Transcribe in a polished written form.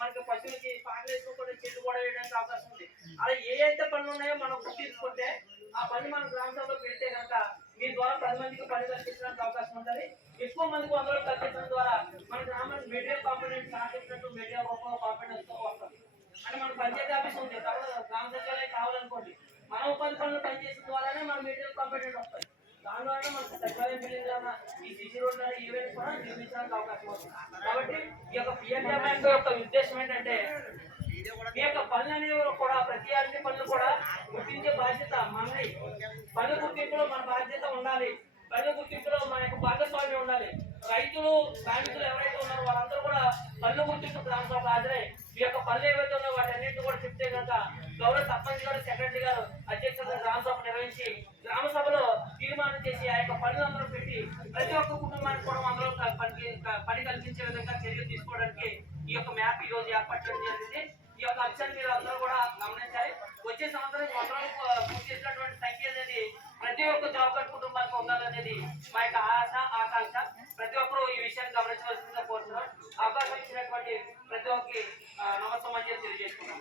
మనకి పశువులకి పాటలు వేసుకోకుండా చెట్టు కూడా వేయడానికి అవకాశం ఉంది. అలా ఏ అయితే పనులు ఉన్నాయో మనం గుర్తించుకుంటే ఆ పని మనం గ్రామ సభలో పెడితే కనుక మీ ద్వారా 10 మందికి పని కల్పించడానికి అవకాశం ఉంటుంది. ఎక్కువ మందికి అందులో కల్పించడం ద్వారా మన గ్రామానికి మెటీరియల్ కాంపోనెంట్ సాధించినట్టు మెటీరియల్ రూపంలో కాంపోనెంట్స్ వస్తుంది. అంటే మన పంచాయతీ ఆఫీస్ ఉంది తర్వాత గ్రామ సచివాలయం కావాలనుకోండి, మనం ఉపాధి పనులు పనిచేసిన ద్వారానే మన మెటీరియల్ కాంపోనెంట్ వస్తాయి. దానివల్ల మనకు సచివాలయం బిల్డింగ్ ఈ సిసి రోడ్లు ఈవెంట్స్ కూడా నిర్మించడానికి అవకాశం వస్తుంది. కాబట్టి ఈ యొక్క పిఎన్జే బ్యాంక్ యొక్క ఉద్దేశం ఏంటంటే ఈ యొక్క పనులు అనేవి కూడా ప్రతి అన్ని పనులు కూడా గుర్తించే బాధ్యత మనది. పనుల గుర్తింపులో మన బాధ్యత ఉండాలి. పనుల గుర్తింపులో మన యొక్క భాగస్వామ్యం ఉండాలి. రైతులు శ్రామికులు ఎవరైతే ఉన్నారో వాళ్ళందరూ కూడా పనుల గుర్తింపు గ్రామ సభ హాజరై ఈ యొక్క పనులు ఏవైతే ఉన్నాయో వాటి అన్నింటినీ కూడా చెప్తే కనుక గౌరవ సర్పంచ్ గారు సెక్రటరీ గారు అధ్యక్షతన గ్రామ సభ నిర్వహించి గ్రామ సభలో తీర్మానం చేసి ఆ యొక్క పనులందరూ పెట్టి ప్రతి ఒక్క కుటుంబానికి కూడా అందులో పని కల్పించే విధంగా చర్యలు తీసుకోవడానికి ఈ యొక్క మ్యాప్ ఈ రోజు ఏర్పాటు చేయడం జరిగింది. ఈ యొక్క అంశాన్ని మీరు అందరూ కూడా గమనించాలి. వచ్చే సంవత్సరం మొత్తం పూర్తి చేసినటువంటి సంఖ్య అనేది ప్రతి ఒక్క జాబ్ కార్డ్ కుటుంబానికి ఉండాలనేది మా యొక్క ఆశ ఆకాంక్ష. ప్రతి ఒక్కరూ ఈ విషయాన్ని గమనించవలసిందిగా కోరుతున్నాం. అవకాశం ఇచ్చినటువంటి ప్రతి ఒక్కరికి నమస్కారం తెలియజేసుకున్నాం.